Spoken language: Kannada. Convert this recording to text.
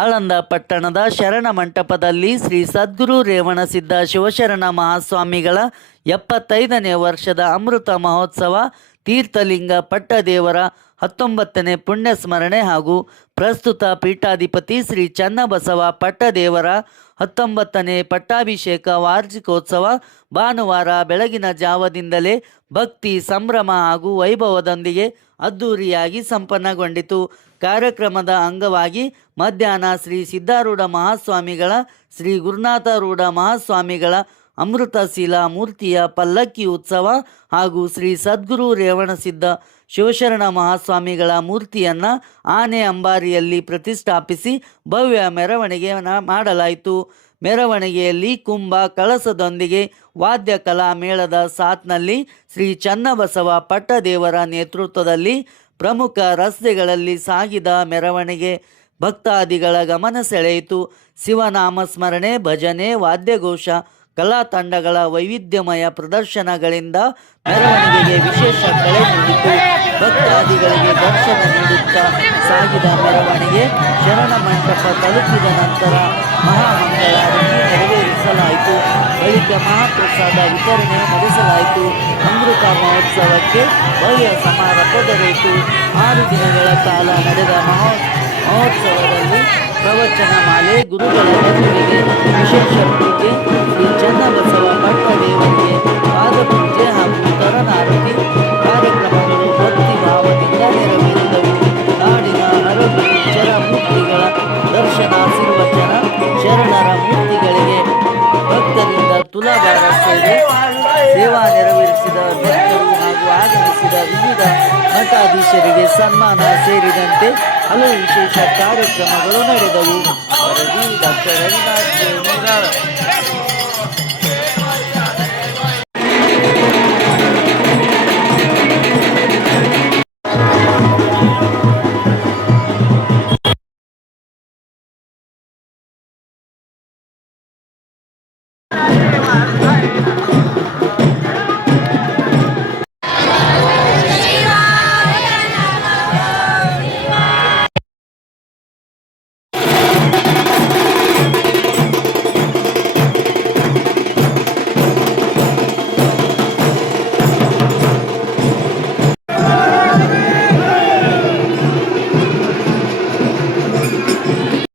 ಆಳಂದ ಪಟ್ಟಣದ ಶರಣ ಮಂಟಪದಲ್ಲಿ ಶ್ರೀ ಸದ್ಗುರು ರೇವಣಸಿದ್ಧ ಶಿವಶರಣ ಮಹಾಸ್ವಾಮಿಗಳ 75ನೇ ವರ್ಷದ ಅಮೃತ ಮಹೋತ್ಸವ, ತೀರ್ಥಲಿಂಗ ಪಟ್ಟದೇವರ 19ನೇ ಪುಣ್ಯಸ್ಮರಣೆ ಹಾಗೂ ಪ್ರಸ್ತುತ ಪೀಠಾಧಿಪತಿ ಶ್ರೀ ಚನ್ನಬಸವ ಪಟ್ಟದೇವರ 19ನೇ ಪಟ್ಟಾಭಿಷೇಕ ವಾರ್ಷಿಕೋತ್ಸವ ಭಾನುವಾರ ಬೆಳಗಿನ ಜಾವದಿಂದಲೇ ಭಕ್ತಿ, ಸಂಭ್ರಮ ಹಾಗೂ ವೈಭವದೊಂದಿಗೆ ಅದ್ಧೂರಿಯಾಗಿ ಸಂಪನ್ನಗೊಂಡಿತು. ಕಾರ್ಯಕ್ರಮದ ಅಂಗವಾಗಿ ಮಧ್ಯಾಹ್ನ ಶ್ರೀ ಸಿದ್ಧಾರೂಢ ಮಹಾಸ್ವಾಮಿಗಳ, ಶ್ರೀ ಗುರುನಾಥರೂಢ ಮಹಾಸ್ವಾಮಿಗಳ ಅಮೃತಶಿಲಾ ಮೂರ್ತಿಯ ಪಲ್ಲಕ್ಕಿ ಉತ್ಸವ ಹಾಗೂ ಶ್ರೀ ಸದ್ಗುರು ರೇವಣಸಿದ್ಧ ಶಿವಶರಣ ಮಹಾಸ್ವಾಮಿಗಳ ಮೂರ್ತಿಯನ್ನು ಆನೆ ಅಂಬಾರಿಯಲ್ಲಿ ಪ್ರತಿಷ್ಠಾಪಿಸಿ ಭವ್ಯ ಮೆರವಣಿಗೆ ಮಾಡಲಾಯಿತು. ಮೆರವಣಿಗೆಯಲ್ಲಿ ಕುಂಭ ಕಳಸದೊಂದಿಗೆ ವಾದ್ಯ ಕಲಾ ಮೇಳದ ಸಾತ್ನಲ್ಲಿ ಶ್ರೀ ಚನ್ನಬಸವ ಪಟ್ಟದೇವರ ನೇತೃತ್ವದಲ್ಲಿ ಪ್ರಮುಖ ರಸ್ತೆಗಳಲ್ಲಿ ಸಾಗಿದ ಮೆರವಣಿಗೆ ಭಕ್ತಾದಿಗಳ ಗಮನ ಸೆಳೆಯಿತು. ಶಿವನಾಮಸ್ಮರಣೆ, ಭಜನೆ, ವಾದ್ಯಘೋಷ, ಕಲಾ ತಂಡಗಳ ವೈವಿಧ್ಯಮಯ ಪ್ರದರ್ಶನಗಳಿಂದ ಮೆರವಣಿಗೆಗೆ ವಿಶೇಷ ಕಳೆ ನೀಡಿತು. ಭಕ್ತಾದಿಗಳಿಗೆ ದರ್ಶನ ನೀಡುತ್ತಾ ಸಾಗಿದ ಮೆರವಣಿಗೆ ಶರಣ ಮಂಟಪ ತಲುಪಿದ ನಂತರ ಮಹಾಮಂಗಳಾರತಿ ನೆರವೇರಿಸಲಾಯಿತು. ಬಳಿಕ ಮಹಾಪ್ರಸಾದ ವಿತರಣೆ ನಡೆಸಲಾಯಿತು. ಅಮೃತ ಮಹೋತ್ಸವಕ್ಕೆ ಭವ್ಯ ಸಮಾರಂಭ ದೊರೆಯಿತು. 6 ದಿನಗಳ ಕಾಲ ನಡೆದ ಮಹೋತ್ಸವದಲ್ಲಿ ಪ್ರವಚನ ಮಾಲೆ, ಗುರುಗಳ ಎದುರಿಗೆ ವಿಶೇಷ ಪೂಜೆ, ಶ್ರೀ ಚನ್ನಬಸವ ಪಟ್ಟದೇವರಿಗೆ ಪಾದಪೂಜೆ ಹಾಗೂ ತರನಾರತಿ ಕಾರ್ಯಕ್ರಮಗಳು ಭಕ್ತಿ ಭಾವದಿಂದ ನೆರವೇರಿದವು. ನಾಡಿನ ಹರಗುರು ಮೂರ್ತಿಗಳ ದರ್ಶನಾಶೀರ್ವಚನ, ಶರಣರ ಮೂರ್ತಿಗಳಿಗೆ ಭಕ್ತರಿಂದ ತುಲಾಭಾರ ಸೇವೆ, ಸೇವಾ ನೆರವೇರಿಸಿದ ಭಕ್ತರು ಹಾಗೂ ಆಗಮಿಸಿದ ವಿವಿಧ ಮಠಾಧೀಶರಿಗೆ ಸನ್ಮಾನ ಸೇರಿದಂತೆ ಹಲವು ವಿಶೇಷ ಕಾರ್ಯಕ್ರಮಗಳು ನಡೆದವು. ವರದಿ ಡಾಕ್ಟರ್ ರವಿನಾಥ್.